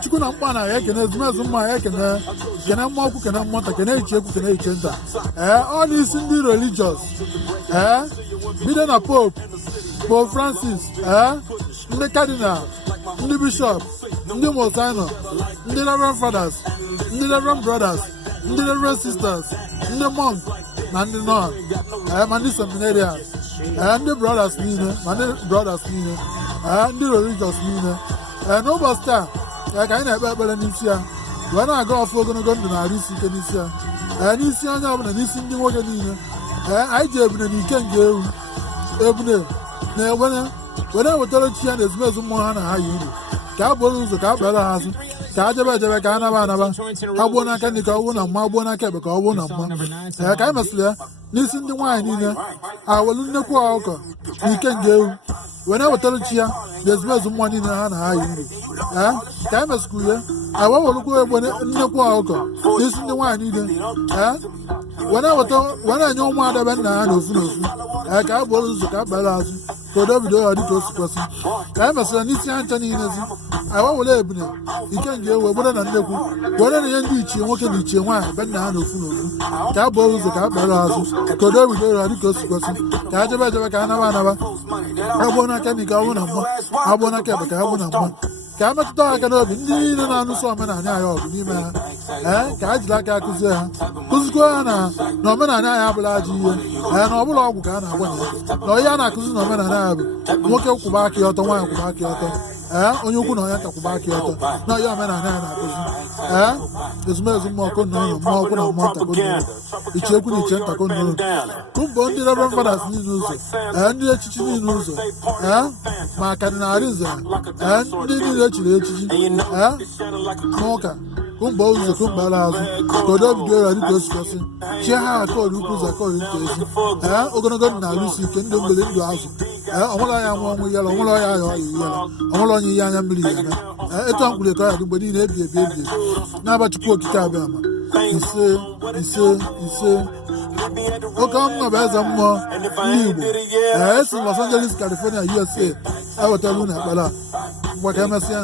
Chukwu na mkpa na ekene ezumezu mma ekene mma okwu kene mmụta kene iche ekwu kene iche nta ọ n'isi ndị religious bido na Pope Francis ndị cardinal ndị bishop ndị mosino ndị reverend fathers ndị reverend brothers ndị reverend sisters ndị monk na ndị nun ma ndị seminarians ndị brothers niile ma ndị brothers niile ndị religious niile n'ụbọchị taa ka anyị na-ekpe ekpere n'isi ya wee na-aga ọfụ ogologo ndụ na-arụ isi ike n'isi ya n'isi onye ọbụla n'isi ndị nwoke niile anyị ji ebune na ike nga ewu ebune na ewere were wetara chi ya na ezumezu mmụọ ha na ha yi uru ka a bụrụ ụzọ ka a kpere ha azụ ka a jebe ejebe ka a naba anaba ha gbuo n'aka ndị ka ọ bụrụ na mma gbuo n'aka ekpe ka ọ bụrụ na mma ka anyị mesịrị ya n'isi ndị nwaanyị niile awelu nnekwu ọkụkọ na ike nga ewu were wetara chi ya na ezumezu mmụọ niile ha na ha yi uru ka anyị mesịkwuru ya awewerukwa egbe nnekwu ọkụkọ n'isi ndị nwaanyị niile were enye ụmụ adabe nna ha n'ofu n'ofu ka a bụrụ ụzọ ka a kpere azụ ka odo bido ya dịka o si kwesị ka anyị mesịrị n'isi ha ncha niile zi were ebune ike nga ewu egbere na nnekwu were na ihe ndị ichie nwoke na ichie nwaanyị be nna ha n'ofu n'ofu ka a bụrụ ụzọ ka a kpere azụ ka odo bido ya dịka o si kwesị ka a jebe ejebe ka a naba anaba agbuo n'aka ndị ka ọ bụ na mma agbuo n'aka ekpe ka ha bụ na mma ka a metụta aka n'obi ndị niile na-anụso omenala anyị ọgụ n'ime ha ka a jiri aka akụzie ha kụzikwa ha na omenala anyị abụla ajọ ihe na ọbụla ọgwụ ka a na-agwa na ihe a na-akụzi na omenala anyị bụ nwoke kwụba aka ọtọ nwaanyị kwụba aka ọtọ onye ukwu na onye nta kwụba aka ọtọ na ihe omenala anyị na-akụzi ezumezu mmụọ konnụrụ mmụọ ọkwụ na mmụọ ntakonnụrụ iche ekwu na iche ntakonnụrụ kụmbọ ndị reverend fathers niile ụzọ ndị echichi niile ụzọ ma kadinal nze ndị niile echiri echichi n'ụka kụmba ụzọ kụmbara azụ ka odo bido ya dịka osikọsị chie ha akọọrụ ukwu ụzọ akọọrụ nta ezi ogologo ndụ na-alụsi ike ndụ mgbere ndụ azụ ọnwụrụ anya nwa ọnwụ yara ọnwụrụ ọya ya ọya iyara ọnwụrụ onye ihe anya mmiri ya eme etu mkpụrụ ka ọ ya dị mgbe niile ebi n'aba Chukwu okike abịa ma ise oke mmụọ bụ eze mmụọ ndị Igbo esi Los Angeles, California, USA ewetara unu ekpere a mgbe ka emesịa